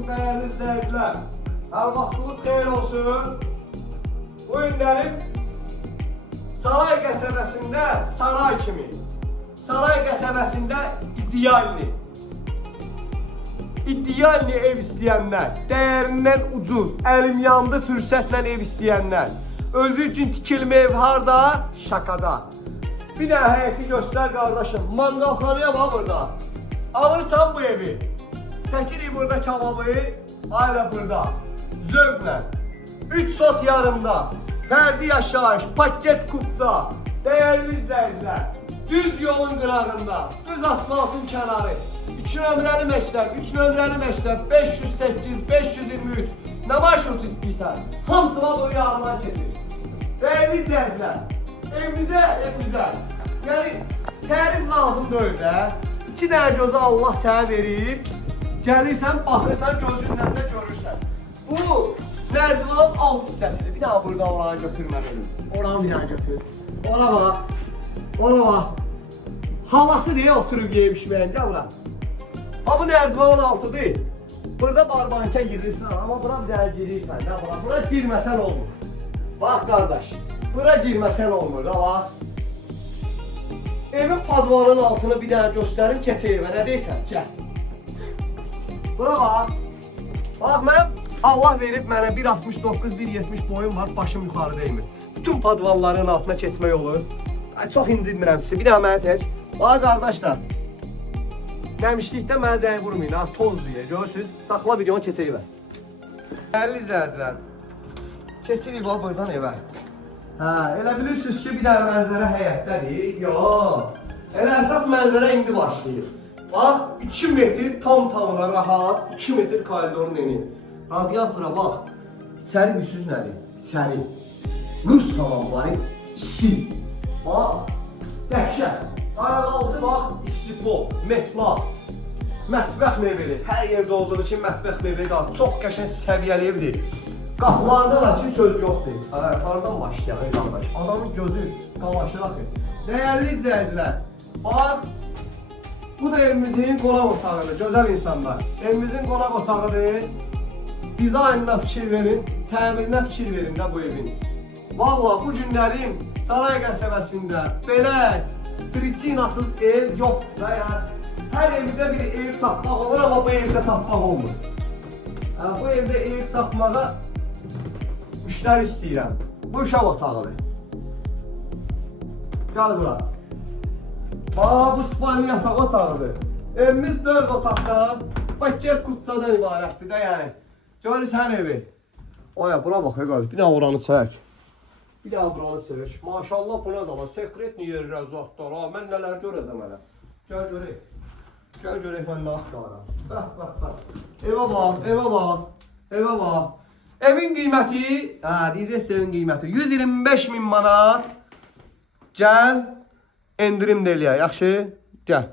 olsun değerli izleyiciler. Her vaxtınız xeyir olsun. Bu günlərim Saray qəsəbəsində saray kimi, Saray qəsəbəsində idealni ev istəyənlər, dəyərindən ucuz, əlim yandı fürsətlə ev istəyənlər, özü üçün tikilmə ev harda? Şakada. Bir də həyəti göstər qardaşım, manqalxanaya var burada. Alırsan bu evi, çəkirik burada kebabı, ailə burada, zövqlə. 3 sot yarımda, fərdi yaşayış, paket kupça, değerli izleyiciler, düz yolun qırağında, düz asfaltın kənarı, 2 nömrəli məktəb, 3 nömrəli məktəb, 508, 523, nə marşrutu istəyirsən, hamısı var bu yağından keçir. Değerli izleyiciler, evimizə, yəni tərif lazım deyil də, 2 dənə gözə Allah sənə verib, gəlirsən, baxırsan, gözünlə də görürsən. Bu Nərdivanın alt hissəsidir. Bir daha burada oranı götürməlidir. Oranı bir daha götür. Ona bax. Havası niye oturub yemiş məncə bura? Ha bu nərdivanın altıdır. Burada barbankə girirsən, amma bura bir daha girirsən. Bura girməsən olmur. Bax qardaş, bura girməsən olmur. Bax. Evin padvalının altını bir daha göstərim, keçə evə. Nə deyirsən? Gəl. Bura bax. Bax mən Allah verib mənə 1.69, 1.70 boyum var, başım yuxarı değmir. Bütün padvalların altına keçmək olur. Çox incidmirəm sizi, bir daha mənə çək. Bax qardaşlar, nəmişlikdə mənə zəng vurmayın, ha, toz deyə, görürsünüz. Saxla videonu, keçək evə. Dəyərli izləyicilər, keçirik buradan evə. Elə bilirsiniz ki, bir daha mənzərə həyətdədir. Yox, elə əsas mənzərə indi başlayır. Bax, 2 metr tam-tamına rahat, 2 metr koridorun eni. Radiatora bax, içəri müsüz nədir? İçəri. Rus kanalları istil. Bax, dəhşət. Ayaqaltı bax, istikol, metla, mətbəx mebeli. Hər yerdə olduğu için mətbəx mebeli daha çox qəşəng səviyyəli evdir. Qapılarda da ki söz yoxdur. Hardan başlayaq qardaş? Adamın gözü qamaşır axı. Dəyərli izləyicilər, bax, bu da evimizin qonaq otağıdır, gözəl insanlar. Evimizin qonaq otağıdır. Dizaynına fikir verin, təmirinə fikir verin də bu evin. Vallahi bu günlərim Saray qəsəbəsində belə tritinasız ev yoxdur da ya. Hər evdə bir ev tapmaq olur, amma bu evdə tapmaq olmur. Bu evdə ev tapmağa müştəri istəyirəm. Bu uşaq otağıdır. Gəl bura. Bu spalni yataq otağıdır. Evimiz 4 otaqdan, paket kupçadan ibarətdir də yəni. Görürsən evi. Oya bura bax qardaş, bir daha oranı çək. Bir daha buranı çək. Maşallah buna da var. Sekretli yerlər zətlər. Mən nələr görəcəm hələ. Gəl görək. Gəl görək mən nə axtarıram. Bax. Evə bax. Evə bax. Evin qiyməti, deyəcəksiniz evin qiyməti 125.000 manat. Gəl endirim də eləyək. Yaxşı? Gəl.